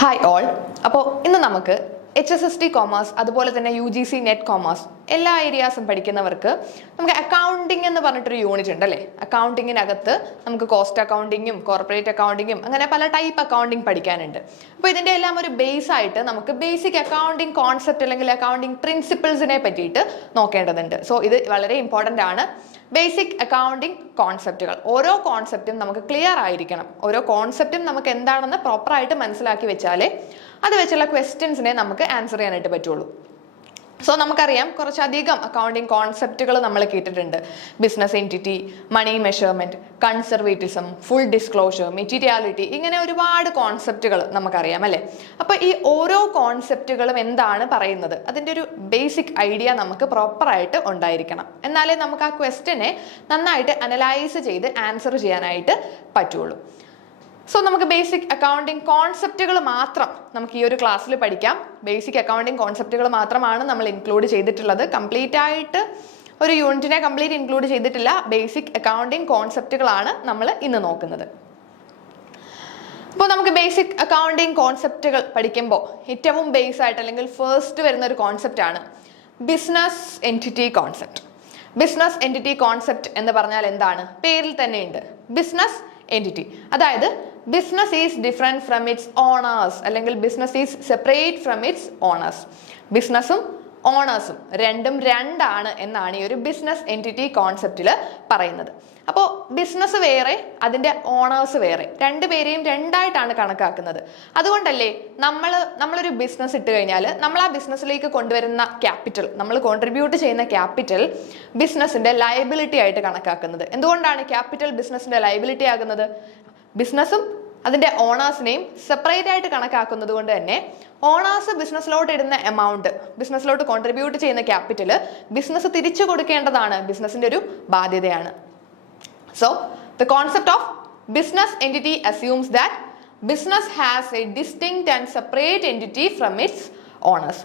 Hi all. അപ്പോൾ ഇന്ന് നമുക്ക് HSST കോമേഴ്സ് അതുപോലെ തന്നെ UGC നെറ്റ് കോമേഴ്സ് എല്ലാ ഏരിയാസും പഠിക്കുന്നവർക്ക് നമുക്ക് അക്കൗണ്ടിങ് എന്ന് പറഞ്ഞിട്ടൊരു യൂണിറ്റ് ഉണ്ട് അല്ലേ. അക്കൗണ്ടിങ്ങിനകത്ത് നമുക്ക് കോസ്റ്റ് അക്കൗണ്ടിങ്ങും കോർപ്പറേറ്റ് അക്കൗണ്ടിങ്ങും അങ്ങനെ പല ടൈപ്പ് അക്കൗണ്ടിങ് പഠിക്കാനുണ്ട്. അപ്പോൾ ഇതിൻ്റെ എല്ലാം ഒരു ബേസ് ആയിട്ട് നമുക്ക് ബേസിക് അക്കൗണ്ടിങ് കോൺസെപ്റ്റ് അല്ലെങ്കിൽ അക്കൗണ്ടിങ് പ്രിൻസിപ്പിൾസിനെ പറ്റിയിട്ട് നോക്കേണ്ടതുണ്ട്. സോ ഇത് വളരെ ഇമ്പോർട്ടൻ്റ് ആണ്. ബേസിക് അക്കൗണ്ടിങ് കോൺസെപ്റ്റുകൾ, ഓരോ കോൺസെപ്റ്റും നമുക്ക് ക്ലിയർ ആയിരിക്കണം. ഓരോ കോൺസെപ്റ്റും നമുക്ക് എന്താണെന്ന് പ്രോപ്പറായിട്ട് മനസ്സിലാക്കി വെച്ചാലേ അത് വെച്ചുള്ള ക്വസ്റ്റ്യൻസിനെ നമുക്ക് ആൻസർ ചെയ്യാനായിട്ട് പറ്റുള്ളൂ. സോ നമുക്കറിയാം കുറച്ചധികം അക്കൗണ്ടിങ് കോൺസെപ്റ്റുകൾ നമ്മൾ കേട്ടിട്ടുണ്ട്. Business entity, money measurement, conservatism, full disclosure, materiality, ഇങ്ങനെ ഒരുപാട് കോൺസെപ്റ്റുകൾ നമുക്കറിയാം അല്ലേ. അപ്പോൾ ഈ ഓരോ കോൺസെപ്റ്റുകളും എന്താണ് പറയുന്നത്, അതിൻ്റെ ഒരു ബേസിക് ഐഡിയ നമുക്ക് പ്രോപ്പറായിട്ട് ഉണ്ടായിരിക്കണം. എന്നാലേ നമുക്ക് ആ ക്വസ്റ്റ്യനെ നന്നായിട്ട് അനലൈസ് ചെയ്ത് ആൻസർ ചെയ്യാനായിട്ട് പറ്റുള്ളൂ. സോ നമുക്ക് ബേസിക് അക്കൗണ്ടിങ് കോൺസെപ്റ്റുകൾ മാത്രം നമുക്ക് ഈ ഒരു ക്ലാസ്സിൽ പഠിക്കാം. ബേസിക് അക്കൗണ്ടിങ് കോൺസെപ്റ്റുകൾ മാത്രമാണ് നമ്മൾ ഇൻക്ലൂഡ് ചെയ്തിട്ടുള്ളത്. കംപ്ലീറ്റ് ആയിട്ട് ഒരു യൂണിറ്റിനെ കംപ്ലീറ്റ് ഇൻക്ലൂഡ് ചെയ്തിട്ടില്ല. ബേസിക് അക്കൗണ്ടിങ് കോൺസെപ്റ്റുകളാണ് നമ്മൾ ഇന്ന് നോക്കുന്നത്. അപ്പോൾ നമുക്ക് ബേസിക് അക്കൗണ്ടിങ് കോൺസെപ്റ്റുകൾ പഠിക്കുമ്പോൾ ഏറ്റവും ബേസ് ആയിട്ട് അല്ലെങ്കിൽ ഫസ്റ്റ് വരുന്ന ഒരു കോൺസെപ്റ്റാണ് business entity concept. Business entity concept എന്ന് പറഞ്ഞാൽ എന്താണ്? പേരിൽ തന്നെയുണ്ട്, ബിസിനസ് എൻറ്റിറ്റി. അതായത് business is different from its owners അല്ലെങ്കിൽ business is separate from its owners. ബിസിനസ്സും ഓണേഴ്സും രണ്ടും രണ്ടാണ് എന്നാണ് ഈ ഒരു ബിസിനസ് എൻറ്റിറ്റി കോൺസെപ്റ്റിൽ പറയുന്നത്. അപ്പോൾ ബിസിനസ് വേറെ, അതിൻ്റെ ഓണേഴ്സ് വേറെ, രണ്ടുപേരെയും രണ്ടായിട്ടാണ് കണക്കാക്കുന്നത്. അതുകൊണ്ടല്ലേ നമ്മളൊരു ബിസിനസ് ഇട്ട് കഴിഞ്ഞാൽ നമ്മൾ ആ ബിസിനസ്സിലേക്ക് കൊണ്ടുവരുന്ന ക്യാപിറ്റൽ, നമ്മൾ കോൺട്രിബ്യൂട്ട് ചെയ്യുന്ന ക്യാപിറ്റൽ ബിസിനസ്സിൻ്റെ ലയബിലിറ്റി ആയിട്ട് കണക്കാക്കുന്നത്. എന്തുകൊണ്ടാണ് ക്യാപിറ്റൽ ബിസിനസ്സിൻ്റെ ലയബിലിറ്റി ആകുന്നത്? ബിസിനസ്സും അതിൻ്റെ ഓണേഴ്സിനെയും സെപ്പറേറ്റ് ആയിട്ട് കണക്കാക്കുന്നത് കൊണ്ട് തന്നെ ഓണേഴ്സ് ബിസിനസ്സിലോട്ട് ഇടുന്ന എമൗണ്ട്, ബിസിനസ്സിലോട്ട് കോൺട്രിബ്യൂട്ട് ചെയ്യുന്ന ക്യാപിറ്റൽ ബിസിനസ് തിരിച്ചു കൊടുക്കേണ്ടതാണ്, ബിസിനസ്സിൻ്റെ ഒരു ബാധ്യതയാണ്. So, the concept of business entity assumes that business has a distinct and separate entity from its owners.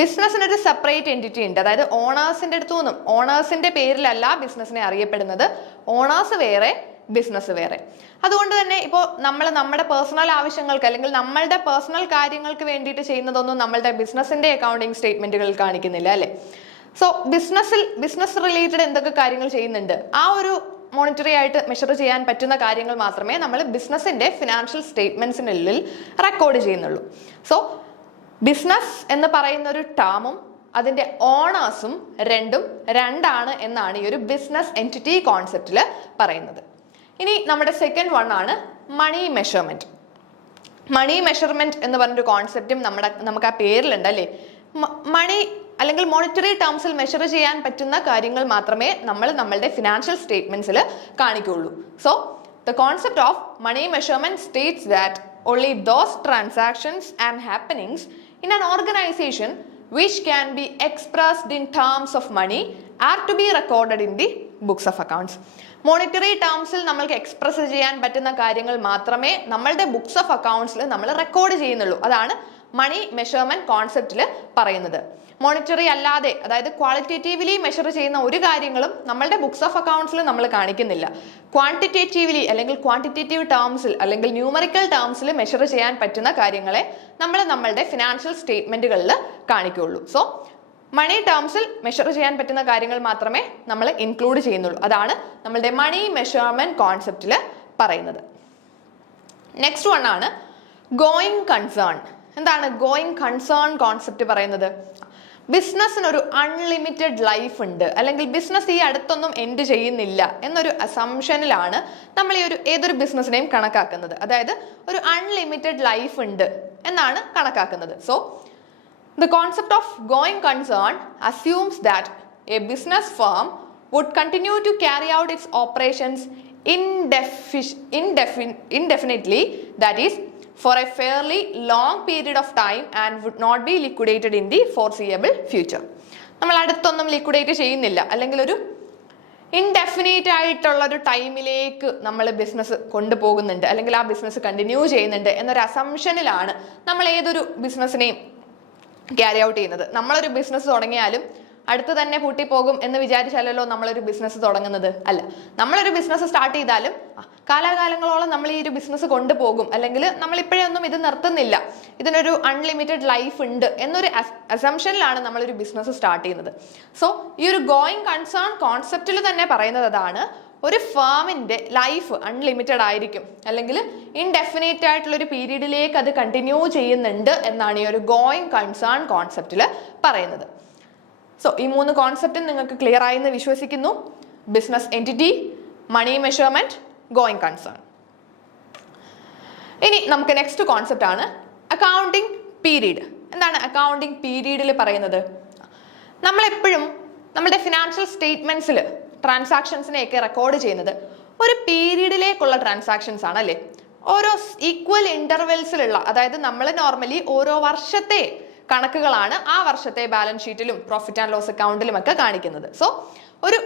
ബിസിനസ്സിന് ഒരു സെപ്പറേറ്റ് എൻറ്റിറ്റി ഉണ്ട്. അതായത് ഓണേഴ്സിൻ്റെ അടുത്തു നിന്നും, ഓണേഴ്സിൻ്റെ പേരിലല്ല ബിസിനസ്സിനെ അറിയപ്പെടുന്നത്. ഓണേഴ്സ് വേറെ, ബിസിനസ് വേറെ. അതുകൊണ്ട് തന്നെ ഇപ്പോൾ നമ്മൾ നമ്മുടെ പേഴ്സണൽ ആവശ്യങ്ങൾക്ക് അല്ലെങ്കിൽ നമ്മളുടെ പേഴ്സണൽ കാര്യങ്ങൾക്ക് വേണ്ടിയിട്ട് ചെയ്യുന്നതൊന്നും നമ്മളുടെ ബിസിനസ്സിൻ്റെ അക്കൗണ്ടിങ് സ്റ്റേറ്റ്മെൻറ്റുകളിൽ കാണിക്കുന്നില്ല അല്ലേ. സോ ബിസിനസ് റിലേറ്റഡ് എന്തൊക്കെ കാര്യങ്ങൾ ചെയ്യുന്നുണ്ട്, ആ ഒരു മോണിറ്ററി ആയിട്ട് മെഷർ ചെയ്യാൻ പറ്റുന്ന കാര്യങ്ങൾ മാത്രമേ നമ്മൾ ബിസിനസ്സിൻ്റെ ഫിനാൻഷ്യൽ സ്റ്റേറ്റ്മെൻറ്റ്സിനുള്ളിൽ റെക്കോർഡ് ചെയ്യുന്നുള്ളൂ. സോ ബിസിനസ് എന്ന് പറയുന്ന ഒരു ടേമും അതിൻ്റെ ഓണേഴ്സും രണ്ടും രണ്ടാണ് എന്നാണ് ഈ ഒരു ബിസിനസ് എൻറ്റിറ്റി കോൺസെപ്റ്റിൽ പറയുന്നത്. ഇനി നമ്മുടെ സെക്കൻഡ് വൺ ആണ് മണി മെഷർമെൻറ്റ്. മണി മെഷർമെൻറ്റ് എന്ന് പറഞ്ഞൊരു കോൺസെപ്റ്റും നമുക്ക് ആ പേരിലുണ്ട് അല്ലേ. മണി അല്ലെങ്കിൽ മോണിറ്ററി ടേംസിൽ മെഷർ ചെയ്യാൻ പറ്റുന്ന കാര്യങ്ങൾ മാത്രമേ നമ്മൾ നമ്മളുടെ ഫിനാൻഷ്യൽ സ്റ്റേറ്റ്മെന്റ്സിൽ കാണിക്കുള്ളൂ. So the concept of money measurement states that only those transactions and happenings in an organization which can be expressed in terms of money are to be recorded in the books of accounts. Monetary ടേംസിൽ നമ്മൾക്ക് express ചെയ്യാൻ പറ്റുന്ന കാര്യങ്ങൾ മാത്രമേ നമ്മളുടെ books of അക്കൗണ്ട്സിൽ നമ്മൾ record ചെയ്യുന്നുള്ളൂ. അതാണ് മണി മെഷർമെന്റ് കോൺസെപ്റ്റിൽ പറയുന്നത്. മോണിറ്ററി അല്ലാതെ, അതായത് ക്വാളിറ്റേറ്റീവ്ലി മെഷർ ചെയ്യുന്ന ഒരു കാര്യങ്ങളും നമ്മളുടെ ബുക്സ് ഓഫ് അക്കൗണ്ട്സിൽ നമ്മൾ കാണിക്കുന്നില്ല. ക്വാണ്ടിറ്റേറ്റീവ്ലി അല്ലെങ്കിൽ ക്വാണ്ടിറ്റേറ്റീവ് ടേംസിൽ അല്ലെങ്കിൽ ന്യൂമറിക്കൽ ടേംസിൽ മെഷർ ചെയ്യാൻ പറ്റുന്ന കാര്യങ്ങളെ നമ്മൾ നമ്മളുടെ ഫിനാൻഷ്യൽ സ്റ്റേറ്റ്മെന്റുകളിൽ കാണിക്കുകയുള്ളൂ. സോ മണി ടേംസിൽ മെഷർ ചെയ്യാൻ പറ്റുന്ന കാര്യങ്ങൾ മാത്രമേ നമ്മൾ ഇൻക്ലൂഡ് ചെയ്യുന്നുള്ളൂ. അതാണ് നമ്മളുടെ മണി മെഷർമെന്റ് കോൺസെപ്റ്റിൽ പറയുന്നത്. നെക്സ്റ്റ് വൺ ആണ് ഗോയിങ് കൺസേൺ. എന്താണ് ഗോയിങ് കൺസേൺ കോൺസെപ്റ്റ് പറയുന്നത്? ബിസിനസ്സിനൊരു അൺലിമിറ്റഡ് ലൈഫ് ഉണ്ട്, അല്ലെങ്കിൽ ബിസിനസ് ഈ അടുത്തൊന്നും എൻഡ് ചെയ്യുന്നില്ല എന്നൊരു അസംഷനിലാണ് നമ്മൾ ഈ ഏതൊരു ബിസിനസ്സിനെയും കണക്കാക്കുന്നത്. അതായത് ഒരു അൺലിമിറ്റഡ് ലൈഫ് ഉണ്ട് എന്നാണ് കണക്കാക്കുന്നത്. So the concept of going concern assumes that a business firm would continue to carry out its operations indefinitely, that is for a fairly long period of time and would not be liquidated in the foreseeable future. നമ്മൾ അടുത്തൊന്നും liquidate ചെയ്യുന്നില്ല, അല്ലെങ്കിൽ ഒരു indefinite ആയിട്ടുള്ള ഒരു ടൈമിലേക്ക് നമ്മൾ business കൊണ്ടുപോകുന്നുണ്ട്, അല്ലെങ്കിൽ ആ ബിസിനസ് കണ്ടിന്യൂ ചെയ്യുന്നുണ്ട് എന്നൊരു അസംഷനിലാണ് നമ്മൾ ഏതൊരു ബിസിനസ്സിനെയും ക്യാരി ഔട്ട് ചെയ്യുന്നത്. നമ്മളൊരു ബിസിനസ് തുടങ്ങിയാലും അടുത്ത് തന്നെ പൂട്ടിപ്പോകും എന്ന് വിചാരിച്ചാലല്ലോ നമ്മളൊരു ബിസിനസ് തുടങ്ങുന്നത്. അല്ല, നമ്മളൊരു ബിസിനസ് സ്റ്റാർട്ട് ചെയ്താലും കാലാകാലങ്ങളോളം നമ്മൾ ഈ ഒരു ബിസിനസ് കൊണ്ടുപോകും, അല്ലെങ്കിൽ നമ്മൾ ഇപ്പോഴേ ഒന്നും ഇത് നിർത്തുന്നില്ല, ഇതിനൊരു അൺലിമിറ്റഡ് ലൈഫ് ഉണ്ട് എന്നൊരു അസംഷനിലാണ് നമ്മളൊരു ബിസിനസ് സ്റ്റാർട്ട് ചെയ്യുന്നത്. സോ ഈ ഒരു ഗോയിങ് കൺസേൺ കോൺസെപ്റ്റിൽ തന്നെ പറയുന്നത് അതാണ്, ഒരു ഫേമിന്റെ ലൈഫ് അൺലിമിറ്റഡ് ആയിരിക്കും, അല്ലെങ്കിൽ ഇൻഡെഫിനിറ്റ് ആയിട്ടുള്ള ഒരു പീരീഡിലേക്ക് അത് കണ്ടിന്യൂ ചെയ്യുന്നുണ്ട് എന്നാണ് ഈ ഒരു ഗോയിങ് കൺസേൺ കോൺസെപ്റ്റിൽ പറയുന്നത്. സോ ഈ 3 കോൺസെപ്റ്റും നിങ്ങൾക്ക് ക്ലിയർ ആയി എന്ന് വിശ്വസിക്കുന്നു. Business entity, money measurement, going concern. ഇനി നമുക്ക് നെക്സ്റ്റ് കോൺസെപ്റ്റ് ആണ് അക്കൗണ്ടിങ് പീരീഡ്. എന്താണ് അക്കൗണ്ടിങ് പീരീഡിൽ പറയുന്നത്? നമ്മളെപ്പോഴും നമ്മുടെ ഫിനാൻഷ്യൽ സ്റ്റേറ്റ്മെന്റ്സിൽ ട്രാൻസാക്ഷൻസിനെയൊക്കെ റെക്കോർഡ് ചെയ്യുന്നത് ഒരു പീരീഡിലേക്കുള്ള ട്രാൻസാക്ഷൻസ് ആണ് അല്ലേ? ഓരോ ഈക്വൽ ഇന്റർവെൽസിലുള്ള, അതായത് നമ്മൾ നോർമലി ഓരോ വർഷത്തെ കണക്കുകളാണ് ആ വർഷത്തെ ബാലൻസ് ഷീറ്റിലും പ്രോഫിറ്റ് ആൻഡ് ലോസ് അക്കൗണ്ടിലും ഒക്കെ കാണിക്കുന്നത്. സോ ഒരു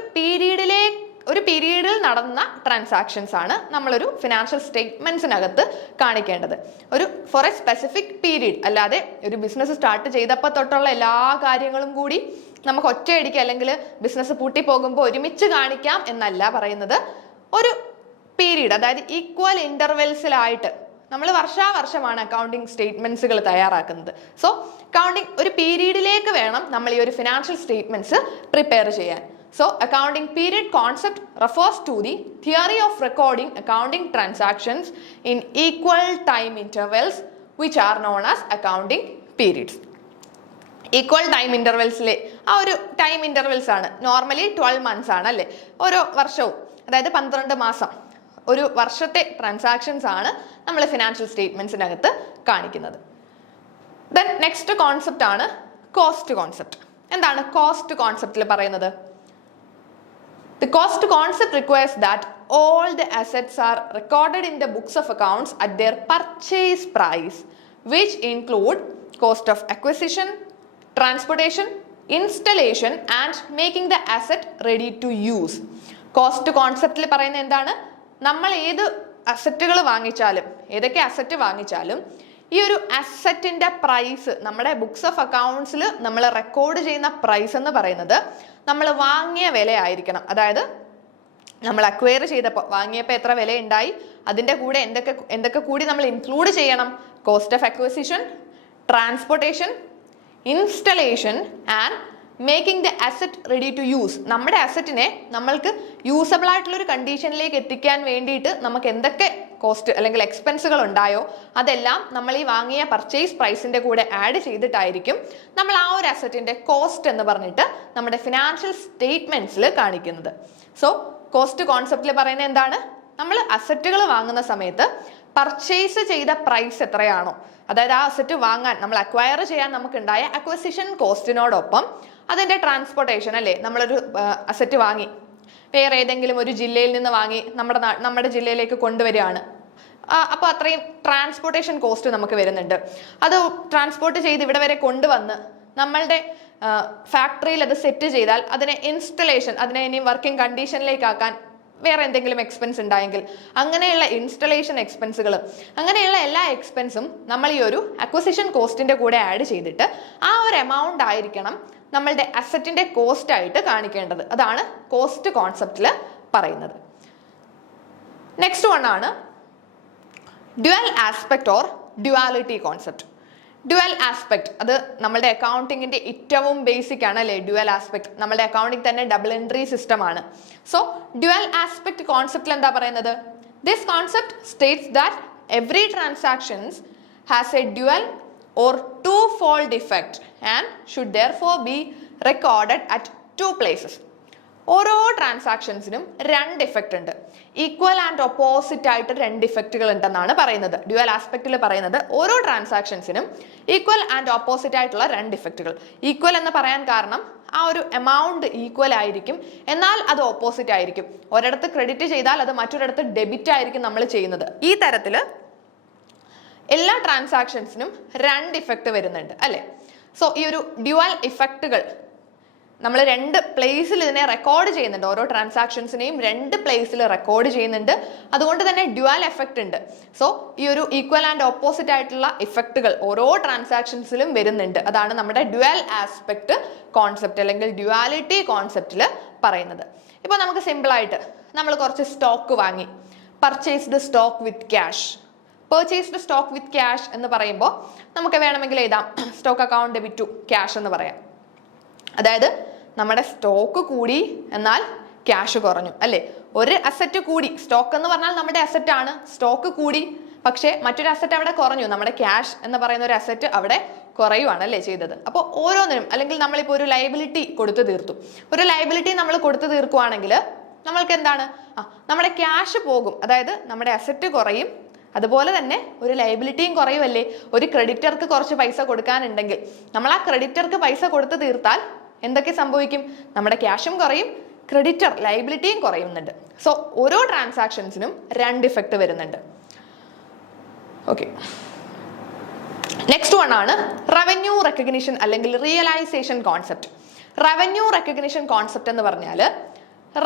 പീരീഡിൽ നടന്ന ട്രാൻസാക്ഷൻസ് ആണ് നമ്മളൊരു ഫിനാൻഷ്യൽ സ്റ്റേറ്റ്മെന്റ്സിനകത്ത് കാണിക്കേണ്ടത്. ഫോർ എ സ്പെസിഫിക് പീരീഡ്, അല്ലാതെ ഒരു ബിസിനസ് സ്റ്റാർട്ട് ചെയ്തപ്പോൾ തൊട്ടുള്ള എല്ലാ കാര്യങ്ങളും കൂടി നമുക്ക് ഒറ്റയടിക്ക് അല്ലെങ്കിൽ ബിസിനസ് പൂട്ടിപ്പോകുമ്പോൾ ഒരുമിച്ച് കാണിക്കാം എന്നല്ല പറയുന്നത്. ഒരു പീരീഡ്, അതായത് ഈക്വൽ ഇന്റർവെൽസിലായിട്ട് നമ്മൾ വർഷാവർഷമാണ് അക്കൗണ്ടിങ് സ്റ്റേറ്റ്മെന്റ്സുകൾ തയ്യാറാക്കുന്നത്. സോ അക്കൗണ്ടിങ് ഒരു പീരീഡിലേക്ക് വേണം നമ്മൾ ഈ ഒരു ഫിനാൻഷ്യൽ സ്റ്റേറ്റ്മെന്റ്സ് പ്രിപ്പയർ ചെയ്യാൻ. So, accounting period concept refers to the theory of recording accounting transactions in equal time intervals, which are known as accounting periods. Equal time intervals ആ ഒരു time intervals ആണ് normally 12 months ആണ് അല്ലേ? ഓരോ വർഷവും, അതായത് 12 മാസം, ഒരു വർഷത്തെ ട്രാൻസാക്ഷൻസ് ആണ് നമ്മൾ ഫിനാൻഷ്യൽ സ്റ്റേറ്റ്മെന്റ്സിനകത്ത് കാണിക്കുന്നത്. ദെൻ നെക്സ്റ്റ് കോൺസെപ്റ്റ് ആണ് കോസ്റ്റ് കോൺസെപ്റ്റ്. എന്താണ് കോസ്റ്റ് കോൺസെപ്റ്റിൽ പറയുന്നത്? The cost concept requires that all the assets are recorded in the books of accounts at their purchase price, which include cost of acquisition, transportation, installation and making the asset ready to use. Cost concept ൽ പറയുന്നത് എന്താണ്? നമ്മൾ ഏത് അസറ്റുകൾ വാങ്ങിച്ചാലും, ഏതൊക്കെ asset വാങ്ങിച്ചാലും ഈ ഒരു അസറ്റിന്റെ price നമ്മുടെ books of അക്കൗണ്ട്സിൽ നമ്മൾ റെക്കോർഡ് ചെയ്യുന്ന പ്രൈസ് എന്ന് പറയുന്നത് നമ്മൾ വാങ്ങിയ വില ആയിരിക്കണം. അതായത് നമ്മൾ അക്വയർ ചെയ്തപ്പോൾ വാങ്ങിയപ്പോൾ എത്ര വില ഉണ്ടായി, അതിൻ്റെ കൂടെ എന്തൊക്കെ കൂടി നമ്മൾ ഇൻക്ലൂഡ് ചെയ്യണം? Cost of acquisition, transportation, installation and making the asset ready to use. നമ്മുടെ അസറ്റിനെ നമ്മൾക്ക് യൂസബിൾ ആയിട്ടുള്ള ഒരു കണ്ടീഷനിലേക്ക് എത്തിക്കാൻ വേണ്ടിയിട്ട് നമുക്ക് എന്തൊക്കെ കോസ്റ്റ് അല്ലെങ്കിൽ എക്സ്പെൻസുകൾ ഉണ്ടായോ അതെല്ലാം നമ്മൾ ഈ വാങ്ങിയ പർച്ചേസ് പ്രൈസിന്റെ കൂടെ ആഡ് ചെയ്തിട്ടായിരിക്കും നമ്മൾ ആ ഒരു അസറ്റിന്റെ കോസ്റ്റ് എന്ന് പറഞ്ഞിട്ട് നമ്മുടെ ഫിനാൻഷ്യൽ സ്റ്റേറ്റ്മെന്റ്സിൽ കാണിക്കുന്നത്. സോ കോസ്റ്റ് കോൺസെപ്റ്റിൽ പറയുന്നത് എന്താണ്? നമ്മൾ അസറ്റുകൾ വാങ്ങുന്ന സമയത്ത് പർച്ചേസ് ചെയ്ത പ്രൈസ് എത്രയാണോ, അതായത് ആ അസറ്റ് വാങ്ങാൻ നമ്മൾ അക്വയർ ചെയ്യാൻ നമുക്കുണ്ടായ അക്വസിഷൻ കോസ്റ്റിനോടൊപ്പം അതിന്റെ ട്രാൻസ്പോർട്ടേഷൻ അല്ലേ, നമ്മളൊരു അസറ്റ് വാങ്ങി വേറെ ഏതെങ്കിലും ഒരു ജില്ലയിൽ നിന്ന് വാങ്ങി നമ്മുടെ ജില്ലയിലേക്ക് കൊണ്ടുവരികയാണ്, അപ്പോൾ അത്രയും ട്രാൻസ്പോർട്ടേഷൻ കോസ്റ്റ് നമുക്ക് വരുന്നുണ്ട്. അത് ട്രാൻസ്പോർട്ട് ചെയ്ത് ഇവിടെ വരെ കൊണ്ടുവന്ന് നമ്മളുടെ ഫാക്ടറിയിൽ അത് സെറ്റ് ചെയ്താൽ അതിനെ ഇൻസ്റ്റലേഷൻ, അതിനെ ഇനി വർക്കിംഗ് കണ്ടീഷനിലേക്ക് ആക്കാൻ വേറെ എന്തെങ്കിലും എക്സ്പെൻസ് ഉണ്ടായെങ്കിൽ അങ്ങനെയുള്ള ഇൻസ്റ്റലേഷൻ എക്സ്പെൻസുകൾ, അങ്ങനെയുള്ള എല്ലാ എക്സ്പെൻസും നമ്മൾ ഈ ഒരു അക്വസിഷൻ കോസ്റ്റിന്റെ കൂടെ ആഡ് ചെയ്തിട്ട് ആ ഒരു എമൗണ്ട് ആയിരിക്കണം നമ്മളുടെ അസറ്റിന്റെ കോസ്റ്റ് ആയിട്ട് കാണിക്കേണ്ടത്. അതാണ് കോസ്റ്റ് കോൺസെപ്റ്റിൽ പറയുന്നത്. നെക്സ്റ്റ് വൺ ആണ് dual aspect or duality concept. Dual aspect അത് നമ്മുടെ അക്കൗണ്ടിങ്ങിന്റെ ഏറ്റവും ബേസിക് ആണ് അല്ലേ? ഡ്യുവൽ ആസ്പെക്ട് നമ്മുടെ അക്കൗണ്ടിങ് തന്നെ ഡബിൾ എൻട്രി സിസ്റ്റം ആണ്. സോ ഡ്യുവൽ ആസ്പെക്ട് കോൺസെപ്റ്റിൽ എന്താ പറയുന്നത്? This concept States that every transactions has A dual or two-fold effect and should therefore be recorded at two places. ഓരോ ട്രാൻസാക്ഷൻസിനും 2 ഇഫക്റ്റ് ഉണ്ട്. Equal and opposite ആയിട്ട് 2 ഇഫക്റ്റുകൾ ഉണ്ടെന്നാണ് പറയുന്നത്. ഡ്യുവൽ ആസ്പെക്റ്റിൽ പറയുന്നത് ഓരോ ട്രാൻസാക്ഷൻസിനും ഈക്വൽ ആൻഡ് ഓപ്പോസിറ്റ് ആയിട്ടുള്ള 2 ഇഫക്റ്റുകൾ. ഈക്വൽ എന്ന് പറയാൻ കാരണം ആ ഒരു എമൗണ്ട് ഈക്വൽ ആയിരിക്കും, എന്നാൽ അത് ഓപ്പോസിറ്റ് ആയിരിക്കും. ഒരിടത്ത് ക്രെഡിറ്റ് ചെയ്താൽ അത് മറ്റൊരിടത്ത് ഡെബിറ്റ് ആയിരിക്കും നമ്മൾ ചെയ്യുന്നത്. ഈ തരത്തിൽ എല്ലാ ട്രാൻസാക്ഷൻസിനും 2 ഇഫക്റ്റ് വരുന്നുണ്ട് അല്ലേ? സോ ഈ ഒരു ഡ്യുവൽ ഇഫക്റ്റുകൾ നമ്മൾ 2 പ്ലേസിൽ ഇതിനെ റെക്കോർഡ് ചെയ്യുന്നുണ്ട്. ഓരോ ട്രാൻസാക്ഷൻസിനെയും 2 പ്ലേസിൽ റെക്കോർഡ് ചെയ്യുന്നുണ്ട്. അതുകൊണ്ട് തന്നെ ഡ്യുവൽ എഫക്റ്റ് ഉണ്ട്. സോ ഈ ഒരു ഈക്വൽ ആൻഡ് ഓപ്പോസിറ്റ് ആയിട്ടുള്ള ഇഫക്റ്റുകൾ ഓരോ ട്രാൻസാക്ഷൻസിലും വരുന്നുണ്ട്. അതാണ് നമ്മുടെ ഡ്യുവൽ ആസ്പെക്ട് കോൺസെപ്റ്റ് അല്ലെങ്കിൽ ഡ്യുവാലിറ്റി കോൺസെപ്റ്റിൽ പറയുന്നത്. ഇപ്പോൾ നമുക്ക് സിമ്പിളായിട്ട് നമ്മൾ കുറച്ച് സ്റ്റോക്ക് വാങ്ങി, purchased stock with cash. Purchased stock with cash എന്ന് പറയുമ്പോൾ നമുക്ക് വേണമെങ്കിൽ എഴുതാം stock account debit to cash എന്ന് പറയാം. അതായത് നമ്മുടെ സ്റ്റോക്ക് കൂടി എന്നാൽ ക്യാഷ് കുറഞ്ഞു അല്ലേ. ഒരു അസറ്റ് കൂടി, സ്റ്റോക്ക് എന്ന് പറഞ്ഞാൽ നമ്മുടെ അസറ്റ് ആണ്, സ്റ്റോക്ക് കൂടി പക്ഷേ മറ്റൊരു അസറ്റ് അവിടെ കുറഞ്ഞു, നമ്മുടെ ക്യാഷ് എന്ന് പറയുന്ന ഒരു അസറ്റ് അവിടെ കുറയുവാണ് അല്ലേ ചെയ്തത്. അപ്പോൾ ഓരോന്നിനും, അല്ലെങ്കിൽ നമ്മളിപ്പോൾ ഒരു ലയബിലിറ്റി കൊടുത്തു തീർത്തു, ഒരു ലയബിലിറ്റി നമ്മൾ കൊടുത്തു തീർക്കുവാണെങ്കിൽ നമ്മൾക്ക് എന്താണ്, നമ്മുടെ ക്യാഷ് പോകും, അതായത് നമ്മുടെ അസറ്റ് കുറയും, അതുപോലെ തന്നെ ഒരു ലയബിലിറ്റിയും കുറയുമല്ലേ. ഒരു ക്രെഡിറ്റർക്ക് കുറച്ച് പൈസ കൊടുക്കാനുണ്ടെങ്കിൽ നമ്മൾ ആ ക്രെഡിറ്റർക്ക് പൈസ കൊടുത്തു തീർത്താൽ എന്തൊക്കെ സംഭവിക്കും, നമ്മുടെ ക്യാഷും കുറയും, ക്രെഡിറ്റർ ലയബിലിറ്റിയും കുറയുന്നുണ്ട്. സോ ഓരോ ട്രാൻസാക്ഷൻസിനും രണ്ട് ഇഫക്റ്റ് വരുന്നുണ്ട്. ഓക്കെ, നെക്സ്റ്റ് വൺ ആണ് റവന്യൂ റെക്കഗ്നിഷൻ അല്ലെങ്കിൽ realisation concept. Revenue recognition concept എന്ന് പറഞ്ഞാൽ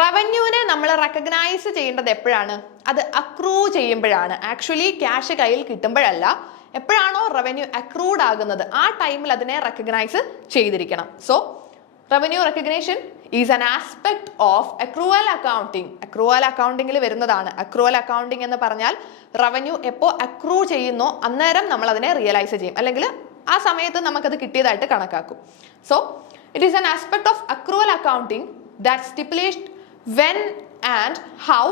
റവന്യൂവിനെ നമ്മൾ റെക്കഗ്നൈസ് ചെയ്യേണ്ടത് എപ്പോഴാണ്, അത് അക്രൂ ചെയ്യുമ്പോഴാണ്. ആക്ച്വലി ക്യാഷ് കയ്യിൽ കിട്ടുമ്പോഴല്ല, എപ്പോഴാണോ റവന്യൂ അക്രൂഡ് ആകുന്നത് ആ ടൈമിൽ അതിനെ റെക്കഗ്നൈസ് ചെയ്തിരിക്കണം. So revenue recognition is an aspect of accrual accounting. Accrual അക്കൗണ്ടിങ്ങിൽ വരുന്നതാണ്. അക്രൂവൽ അക്കൗണ്ടിങ് എന്ന് പറഞ്ഞാൽ റവന്യൂ എപ്പോൾ അക്രൂ ചെയ്യുന്നോ അന്നേരം നമ്മൾ അതിനെ റിയലൈസ് ചെയ്യും, അല്ലെങ്കിൽ ആ സമയത്ത് നമുക്കത് കിട്ടിയതായിട്ട് കണക്കാക്കും. So it is an aspect of accrual accounting that stipulates when and how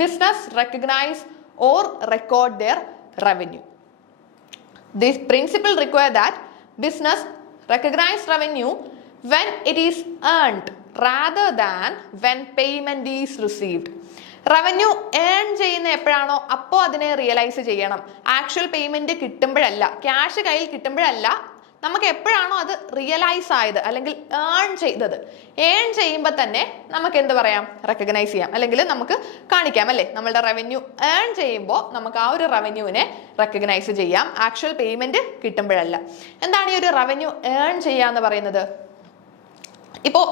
business recognize or record their revenue. This principle requires that business recognize revenue when it is earned rather than when payment is received. Revenue earn ചെയ്യുന്ന എപ്പോഴാണോ അപ്പോൾ അതിനെ realise ചെയ്യണം. Actual payment കിട്ടുമ്പോഴല്ല, cash കയ്യിൽ കിട്ടുമ്പോഴല്ല, നമുക്ക് എപ്പോഴാണോ അത് realise ആയത് അല്ലെങ്കിൽ ഏൺ ചെയ്തത്, ഏൺ ചെയ്യുമ്പോൾ തന്നെ നമുക്ക് എന്ത് പറയാം, റെക്കഗ്നൈസ് ചെയ്യാം, അല്ലെങ്കിൽ നമുക്ക് കാണിക്കാം അല്ലേ. നമ്മളുടെ റവന്യൂ ഏൺ ചെയ്യുമ്പോൾ നമുക്ക് ആ ഒരു റവന്യൂവിനെ റെക്കഗ്നൈസ് ചെയ്യാം, ആക്ച്വൽ പേയ്മെന്റ് കിട്ടുമ്പോഴല്ല. എന്താണ് ഈ ഒരു റവന്യൂ ഏൺ ചെയ്യുക എന്ന് പറയുന്നത്? ഇപ്പോൾ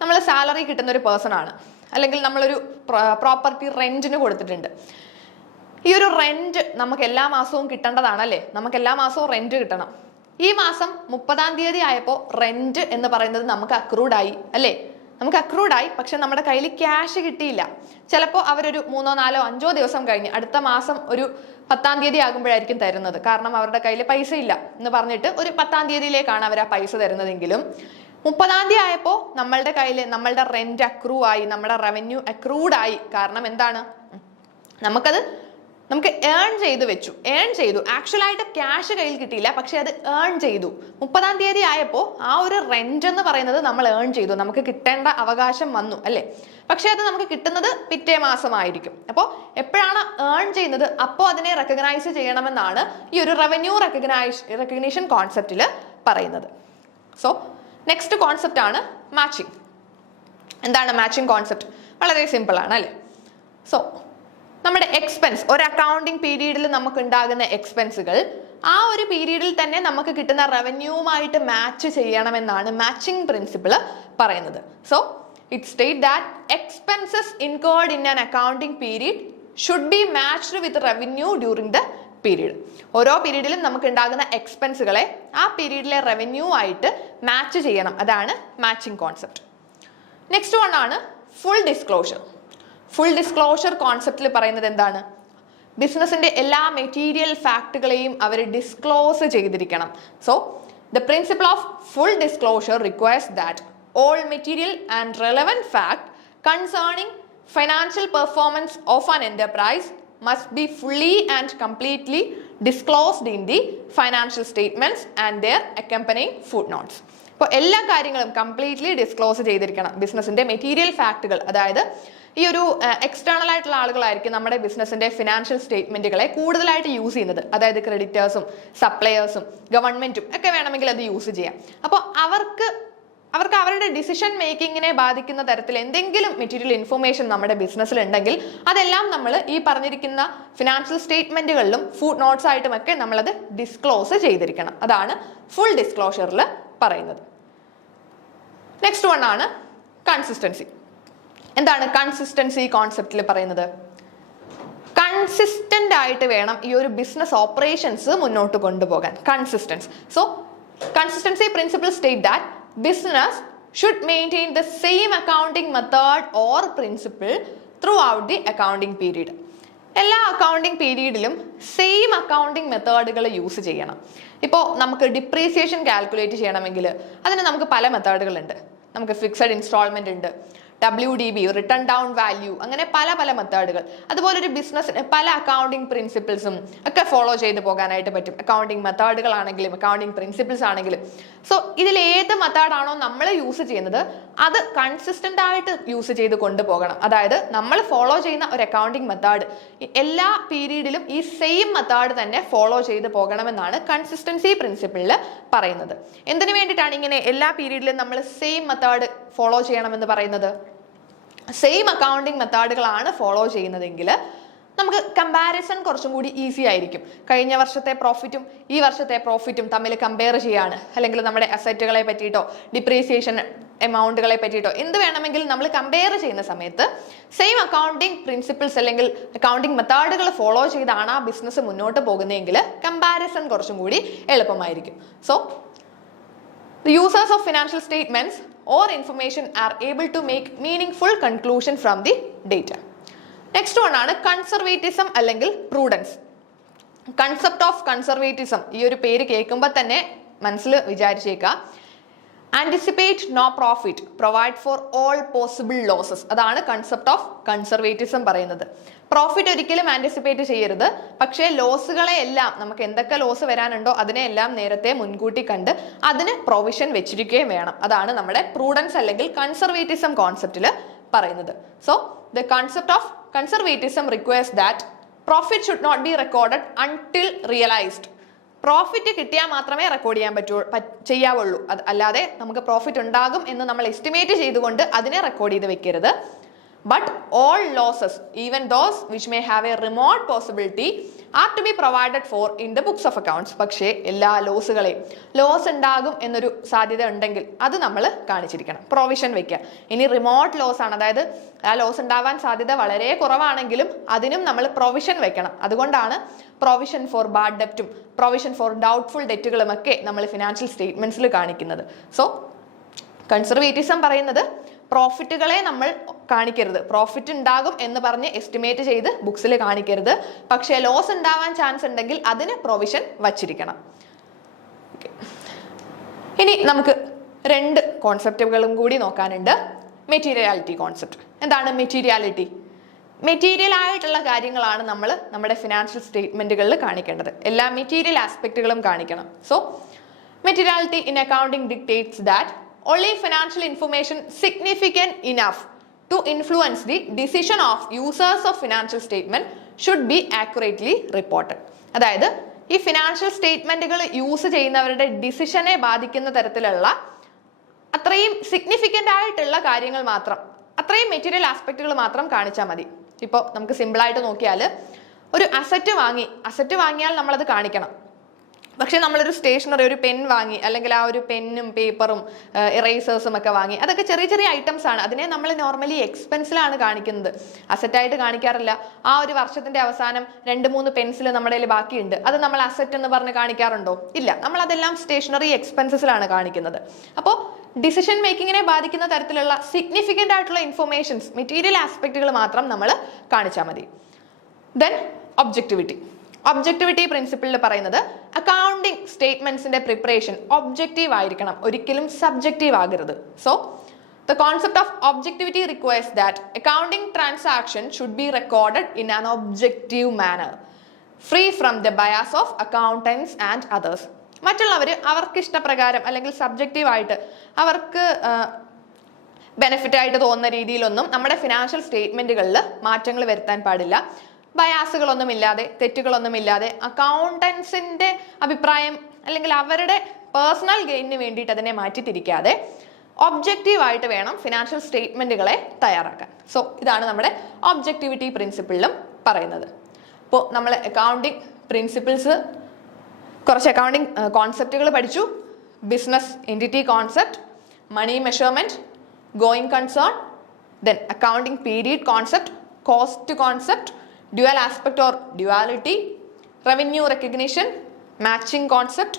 നമ്മൾ സാലറി കിട്ടുന്ന ഒരു പേഴ്സൺ ആണ്, അല്ലെങ്കിൽ നമ്മളൊരു പ്രോപ്പർട്ടി റെന്റിന് കൊടുത്തിട്ടുണ്ട്. ഈ ഒരു റെന്റ് നമുക്ക് എല്ലാ മാസവും കിട്ടേണ്ടതാണല്ലേ, നമുക്ക് എല്ലാ മാസവും റെന്റ് കിട്ടണം. ഈ മാസം 30-ാം തീയതി ആയപ്പോൾ റെന്റ് എന്ന് പറയുന്നത് നമുക്ക് അക്രൂഡായി അല്ലേ, നമുക്ക് അക്രൂഡായി, പക്ഷെ നമ്മുടെ കയ്യിൽ ക്യാഷ് കിട്ടിയില്ല. ചിലപ്പോൾ അവരൊരു 3, 4, 5 ദിവസം കഴിഞ്ഞ് അടുത്ത മാസം ഒരു 10-ാം തീയതി ആകുമ്പോഴായിരിക്കും തരുന്നത്. കാരണം അവരുടെ കയ്യിൽ പൈസ ഇല്ല എന്ന് പറഞ്ഞിട്ട് ഒരു 10-ാം തീയതിയിലേക്കാണ് അവർ ആ പൈസ തരുന്നതെങ്കിലും 30-ാം തീയതി ആയപ്പോൾ നമ്മളുടെ കയ്യിൽ നമ്മളുടെ റെന്റ് അക്രൂ ആയി, നമ്മുടെ റവന്യൂ അക്രൂഡായി. കാരണം എന്താണ്, നമുക്ക് ഏൺ ചെയ്ത് വെച്ചു, ഏൺ ചെയ്തു, ആക്ച്വലായിട്ട് ക്യാഷ് കയ്യിൽ കിട്ടിയില്ല, പക്ഷെ അത് ഏൺ ചെയ്തു. 30-ാം തീയതി ആയപ്പോൾ ആ ഒരു റെന്റ് എന്ന് പറയുന്നത് നമ്മൾ ഏൺ ചെയ്തു, നമുക്ക് കിട്ടേണ്ട അവകാശം വന്നു അല്ലേ. പക്ഷെ അത് നമുക്ക് കിട്ടുന്നത് പിറ്റേ മാസമായിരിക്കും. അപ്പോൾ എപ്പോഴാണ് ഏൺ ചെയ്യുന്നത് അപ്പോൾ അതിനെ റെക്കഗ്നൈസ് ചെയ്യണമെന്നാണ് ഈ ഒരു റവന്യൂ റെക്കഗ്നീഷൻ കോൺസെപ്റ്റിൽ പറയുന്നത്. സോ നെക്സ്റ്റ് കോൺസെപ്റ്റ് ആണ് മാച്ചിങ്. എന്താണ് മാച്ചിങ് കോൺസെപ്റ്റ്? വളരെ സിമ്പിൾ ആണ് അല്ലേ. സോ നമ്മുടെ എക്സ്പെൻസ്, ഒരു അക്കൗണ്ടിങ് പീരീഡിൽ നമുക്ക് ഉണ്ടാകുന്ന എക്സ്പെൻസുകൾ ആ ഒരു പീരീഡിൽ തന്നെ നമുക്ക് കിട്ടുന്ന റവന്യൂവുമായിട്ട് മാച്ച് ചെയ്യണമെന്നാണ് മാച്ചിങ് പ്രിൻസിപ്പിൾ പറയുന്നത്. So it state that expenses incurred in an accounting period should be matched with revenue during the period. ഓരോ പീരീഡിലും നമുക്ക് ഉണ്ടാകുന്ന എക്സ്പെൻസുകളെ ആ പീരീഡിലെ റവന്യൂ ആയിട്ട് മാച്ച് ചെയ്യണം. അതാണ് മാച്ചിങ് കോൺസെപ്റ്റ്. നെക്സ്റ്റ് വൺ ആണ് ഫുൾ ഡിസ്ക്ലോഷർ. ഫുൾ ഡിസ്ക്ലോഷർ കോൺസെപ്റ്റിൽ പറയുന്നത് എന്താണ്? ബിസിനസിന്റെ എല്ലാ മെറ്റീരിയൽ ഫാക്ടുകളെയും അവർ ഡിസ്ക്ലോസ് ചെയ്തിരിക്കണം. So the principle of full disclosure requires that all material and relevant fact concerning financial performance of an enterprise must be fully and completely disclosed in the financial statements and their accompanying footnotes. അപ്പോൾ എല്ലാ കാര്യങ്ങളും completely disclose ചെയ്തിരിക്കണം. ബിസിനസിന്റെ material ഫാക്ടുകൾ, അതായത് ഈ ഒരു external ആയിട്ടുള്ള ആളുകളായിരിക്കും നമ്മുടെ ബിസിനസിന്റെ ഫിനാൻഷ്യൽ സ്റ്റേറ്റ്മെന്റുകളെ കൂടുതലായിട്ട് യൂസ് ചെയ്യുന്നത്. അതായത് ക്രെഡിറ്റേഴ്സും സപ്ലയേഴ്സും ഗവൺമെന്റും ഒക്കെ വേണമെങ്കിൽ അത് യൂസ് ചെയ്യാം. അപ്പോൾ അവർക്ക് അവരുടെ ഡിസിഷൻ മേക്കിങ്ങിനെ ബാധിക്കുന്ന തരത്തിൽ എന്തെങ്കിലും മെറ്റീരിയൽ ഇൻഫർമേഷൻ നമ്മുടെ ബിസിനസ്സിൽ ഉണ്ടെങ്കിൽ അതെല്ലാം നമ്മൾ ഈ പറഞ്ഞിരിക്കുന്ന ഫിനാൻഷ്യൽ സ്റ്റേറ്റ്മെന്റുകളിലും ഫുഡ് നോട്ട്സ് ആയിട്ടും ഒക്കെ നമ്മളത് ഡിസ്ക്ലോസ് ചെയ്തിരിക്കണം. അതാണ് ഫുൾ ഡിസ്ക്ലോഷറിൽ പറയുന്നത്. നെക്സ്റ്റ് വൺ ആണ് കൺസിസ്റ്റൻസി. എന്താണ് കൺസിസ്റ്റൻസി കോൺസെപ്റ്റിൽ പറയുന്നത്? കൺസിസ്റ്റന്റ് ആയിട്ട് വേണം ഈ ഒരു ബിസിനസ് ഓപ്പറേഷൻസ് മുന്നോട്ട് കൊണ്ടുപോകാൻ. Consistence. So consistency principle state that business should maintain the same accounting method or principle throughout the accounting period. എല്ലാ അക്കൗണ്ടിങ് പീരീഡിലും സെയിം അക്കൗണ്ടിങ് മെത്തേഡുകൾ യൂസ് ചെയ്യണം. ഇപ്പോൾ നമുക്ക് ഡിപ്രീസിയേഷൻ കാൽക്കുലേറ്റ് ചെയ്യണമെങ്കിൽ അതിന് നമുക്ക് പല മെത്തേഡുകളുണ്ട്. നമുക്ക് ഫിക്സഡ് ഇൻസ്റ്റാൾമെന്റ് ഉണ്ട്, WDB, റിട്ടേൺ ഡൗൺ വാല്യൂ, അങ്ങനെ പല പല മെത്തേഡുകൾ. അതുപോലെ ഒരു ബിസിനസ്സിന് പല അക്കൗണ്ടിങ് പ്രിൻസിപ്പിൾസും ഒക്കെ ഫോളോ ചെയ്ത് പോകാനായിട്ട് പറ്റും. അക്കൗണ്ടിങ് മെത്തേഡുകളാണെങ്കിലും അക്കൗണ്ടിങ് പ്രിൻസിപ്പിൾസ് ആണെങ്കിലും. സോ ഇതിൽ ഏത് മെത്തേഡാണോ നമ്മൾ യൂസ് ചെയ്യുന്നത് അത് കൺസിസ്റ്റന്റ് ആയിട്ട് യൂസ് ചെയ്ത് കൊണ്ടുപോകണം. അതായത് നമ്മൾ ഫോളോ ചെയ്യുന്ന ഒരു അക്കൗണ്ടിങ് മെത്തേഡ് എല്ലാ പീരീഡിലും ഈ സെയിം മെത്തേഡ് തന്നെ ഫോളോ ചെയ്ത് പോകണമെന്നാണ് കൺസിസ്റ്റൻസി പ്രിൻസിപ്പിളിൽ പറയുന്നത്. എന്തിനു വേണ്ടിയിട്ടാണ് ഇങ്ങനെ എല്ലാ പീരീഡിലും നമ്മൾ സെയിം മെത്തേഡ് ഫോളോ ചെയ്യണമെന്ന് പറയുന്നത്? സെയിം അക്കൗണ്ടിങ് മെത്തേഡുകളാണ് ഫോളോ ചെയ്യുന്നതെങ്കിൽ നമുക്ക് കമ്പാരിസൺ കുറച്ചും കൂടി ഈസി ആയിരിക്കും. കഴിഞ്ഞ വർഷത്തെ പ്രോഫിറ്റും ഈ വർഷത്തെ പ്രോഫിറ്റും തമ്മിൽ കമ്പയർ ചെയ്യാണ്, അല്ലെങ്കിൽ നമ്മുടെ അസറ്റുകളെ പറ്റിയിട്ടോ ഡിപ്രീസിയേഷൻ എമൗണ്ടുകളെ പറ്റിയിട്ടോ എന്ത് വേണമെങ്കിലും നമ്മൾ കമ്പയർ ചെയ്യുന്ന സമയത്ത് സെയിം അക്കൗണ്ടിങ് പ്രിൻസിപ്പിൾസ് അല്ലെങ്കിൽ അക്കൗണ്ടിങ് മെത്തേഡുകൾ ഫോളോ ചെയ്താണ് ആ ബിസിനസ് മുന്നോട്ട് പോകുന്നതെങ്കിൽ കമ്പാരിസൺ കുറച്ചും കൂടി എളുപ്പമായിരിക്കും. So the users of financial statements or information are able to make meaningful conclusion from the data. Next one ആണ് കൺസർവേറ്റിസം അല്ലെങ്കിൽ പ്രൂഡൻസ്. കൺസെപ്റ്റ് ഓഫ് കൺസർവേറ്റിസം ഈ ഒരു പേര് കേൾക്കുമ്പോൾ തന്നെ മനസ്സിൽ വിചാരിച്ചേക്കുക, anticipate no profit, provide for all possible losses. അതാണ് കൺസെപ്റ്റ് ഓഫ് കൺസർവേറ്റിസം പറയുന്നത്. പ്രോഫിറ്റ് ഒരിക്കലും ആന്റിസിപ്പേറ്റ് ചെയ്യരുത്, പക്ഷേ ലോസുകളെ എല്ലാം നമുക്ക് എന്തൊക്കെ ലോസ് വരാനുണ്ടോ അതിനെല്ലാം നേരത്തെ മുൻകൂട്ടി കണ്ട് അതിന് പ്രൊവിഷൻ വെച്ചിരിക്കുകയും വേണം. അതാണ് നമ്മുടെ പ്രൂഡൻസ് അല്ലെങ്കിൽ കൺസർവേറ്റിസം കോൺസെപ്റ്റിൽ പറയുന്നത്. So the concept of conservatism requires that profit should not be recorded until realised. Profit കിട്ടിയാൽ മാത്രമേ റെക്കോർഡ് ചെയ്യാൻ ചെയ്യാവുള്ളൂ. അല്ലാതെ നമുക്ക് പ്രോഫിറ്റ് ഉണ്ടാകും എന്ന് നമ്മൾ എസ്റ്റിമേറ്റ് ചെയ്തുകൊണ്ട് അതിനെ റെക്കോർഡ് ചെയ്ത് വെക്കരുത്. But all losses, even those which may have a remote possibility, are to be provided for in the books of accounts. പക്ഷേ എല്ലാ ലോസുകളെയും ലോസ് ഉണ്ടാകും എന്നൊരു സാധ്യത ഉണ്ടെങ്കിൽ അത് നമ്മൾ കാണിച്ചിരിക്കണം, പ്രൊവിഷൻ വെക്കുക. ഇനി റിമോട്ട് ലോസ് ആണ്, അതായത് ആ ലോസ് ഉണ്ടാവാൻ സാധ്യത വളരെ കുറവാണെങ്കിലും അതിനും നമ്മൾ പ്രൊവിഷൻ വെക്കണം. അതുകൊണ്ടാണ് പ്രൊവിഷൻ ഫോർ ബാഡ് ഡെപ്റ്റും പ്രൊവിഷൻ ഫോർ ഡൗട്ട്ഫുൾ ഡെറ്റുകളും ഒക്കെ നമ്മൾ ഫിനാൻഷ്യൽ സ്റ്റേറ്റ്മെന്റ്സിൽ കാണിക്കുന്നത്. സോ കൺസർവേറ്റിസം പറയുന്നത് പ്രോഫിറ്റുകളെ നമ്മൾ കാണിക്കരുത്, പ്രോഫിറ്റ് ഉണ്ടാകും എന്ന് പറഞ്ഞ് എസ്റ്റിമേറ്റ് ചെയ്ത് ബുക്സിൽ കാണിക്കരുത്. പക്ഷേ ലോസ് ഉണ്ടാവാൻ ചാൻസ് ഉണ്ടെങ്കിൽ അതിന് പ്രൊവിഷൻ വച്ചിരിക്കണം. ഇനി നമുക്ക് രണ്ട് കോൺസെപ്റ്റുകളും കൂടി നോക്കാനുണ്ട്. Materiality concept. എന്താണ് മെറ്റീരിയാലിറ്റി? മെറ്റീരിയൽ ആയിട്ടുള്ള കാര്യങ്ങളാണ് നമ്മൾ നമ്മുടെ ഫിനാൻഷ്യൽ സ്റ്റേറ്റ്മെന്റുകളിൽ കാണിക്കേണ്ടത്. എല്ലാ മെറ്റീരിയൽ ആസ്പെക്റ്റുകളും കാണിക്കണം. So materiality in accounting dictates that only financial information significant enough to influence the decision of users of financial statement should be accurately reported. അതായത് ഈ ഫിനാൻഷ്യൽ സ്റ്റേറ്റ്മെന്റുകൾ യൂസ് ചെയ്യുന്നവരുടെ ഡിസിഷനെ ബാധിക്കുന്ന തരത്തിലുള്ള അത്രയും സിഗ്നിഫിക്കൻ്റ് ആയിട്ടുള്ള കാര്യങ്ങൾ മാത്രം, അത്രയും മെറ്റീരിയൽ ആസ്പെക്റ്റുകൾ മാത്രം കാണിച്ചാൽ മതി. ഇപ്പോൾ നമുക്ക് സിമ്പിളായിട്ട് നോക്കിയാൽ ഒരു അസറ്റ് വാങ്ങിയാൽ നമ്മളത് കാണിക്കണം. പക്ഷെ നമ്മളൊരു സ്റ്റേഷനറി, ഒരു പെൻ വാങ്ങി, അല്ലെങ്കിൽ ആ ഒരു പെന്നും പേപ്പറും ഇറേസേഴ്സും ഒക്കെ വാങ്ങി, അതൊക്കെ ചെറിയ ചെറിയ ഐറ്റംസ് ആണ്. അതിനെ നമ്മൾ നോർമലി എക്സ്പെൻസിലാണ് കാണിക്കുന്നത്, അസറ്റായിട്ട് കാണിക്കാറില്ല. ആ ഒരു വർഷത്തിന്റെ അവസാനം 2-3 പെൻസിൽ നമ്മുടെ കയ്യിൽ ബാക്കിയുണ്ട്, അത് നമ്മൾ അസറ്റ് എന്ന് പറഞ്ഞ് കാണിക്കാറുണ്ടോ? ഇല്ല, നമ്മൾ അതെല്ലാം സ്റ്റേഷനറി എക്സ്പെൻസസിലാണ് കാണിക്കുന്നത്. അപ്പോൾ ഡിസിഷൻ മേക്കിങ്ങിനെ ബാധിക്കുന്ന തരത്തിലുള്ള സിഗ്നിഫിക്കൻ്റ് ആയിട്ടുള്ള ഇൻഫർമേഷൻസ്, മെറ്റീരിയൽ ആസ്പെക്റ്റുകൾ മാത്രം നമ്മൾ കാണിച്ചാൽ മതി. ദെൻ ഒബ്ജക്ടിവിറ്റി പ്രിൻസിപ്പിളിൽ പറയുന്നത് അക്കൗണ്ടിങ് സ്റ്റേറ്റ്മെന്റ്സിന്റെ പ്രിപ്പറേഷൻ ഒബ്ജക്റ്റീവ് ആയിരിക്കണം, ഒരിക്കലും സബ്ജക്റ്റീവ് ആകരുത്. So the concept of objectivity requires that accounting transaction should be recorded in an objective manner, free from the bias of accountants and others. മറ്റുള്ളവർ അവർക്ക് ഇഷ്ടപ്രകാരം അല്ലെങ്കിൽ സബ്ജക്റ്റീവായിട്ട് അവർക്ക് ബെനിഫിറ്റ് ആയിട്ട് തോന്നുന്ന രീതിയിലൊന്നും നമ്മുടെ ഫിനാൻഷ്യൽ സ്റ്റേറ്റ്മെന്റുകളിൽ മാറ്റങ്ങൾ വരുത്താൻ പാടില്ല. ബയാസുകളൊന്നുമില്ലാതെ, തെറ്റുകളൊന്നുമില്ലാതെ, അക്കൗണ്ടൻസിന്റെ അഭിപ്രായം അല്ലെങ്കിൽ അവരുടെ പേഴ്സണൽ ഗെയിനിന് വേണ്ടിയിട്ട് അതിനെ മാറ്റിത്തിരിക്കാതെ ഒബ്ജക്റ്റീവായിട്ട് വേണം ഫിനാൻഷ്യൽ സ്റ്റേറ്റ്മെന്റുകളെ തയ്യാറാക്കാൻ. സോ ഇതാണ് നമ്മുടെ ഒബ്ജക്ടിവിറ്റി പ്രിൻസിപ്പിളിലും പറയുന്നത്. ഇപ്പോൾ നമ്മൾ അക്കൗണ്ടിങ് പ്രിൻസിപ്പിൾസ്, കുറച്ച് അക്കൗണ്ടിങ് കോൺസെപ്റ്റുകൾ പഠിച്ചു. Business entity concept, money measurement, going concern, then accounting period concept, cost concept, dual aspect or duality, revenue recognition, matching concept,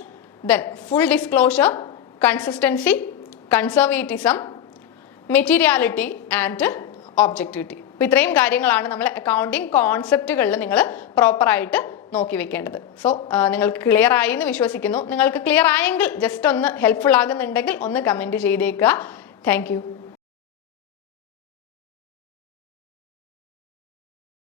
then full disclosure, consistency, conservatism, materiality and objectivity. അപ്പോൾ ഇത്രയും കാര്യങ്ങളാണ് നമ്മൾ accounting കോൺസെപ്റ്റുകളിൽ നിങ്ങൾ പ്രോപ്പറായിട്ട് നോക്കി വെക്കേണ്ടത്. സോ നിങ്ങൾക്ക് clear ആയി എന്ന് വിശ്വസിക്കുന്നു. നിങ്ങൾക്ക് ക്ലിയർ ആയെങ്കിൽ ജസ്റ്റ് ഒന്ന് ഹെൽപ്ഫുൾ ആകുന്നുണ്ടെങ്കിൽ ഒന്ന് കമൻറ്റ് ചെയ്തേക്കുക. താങ്ക്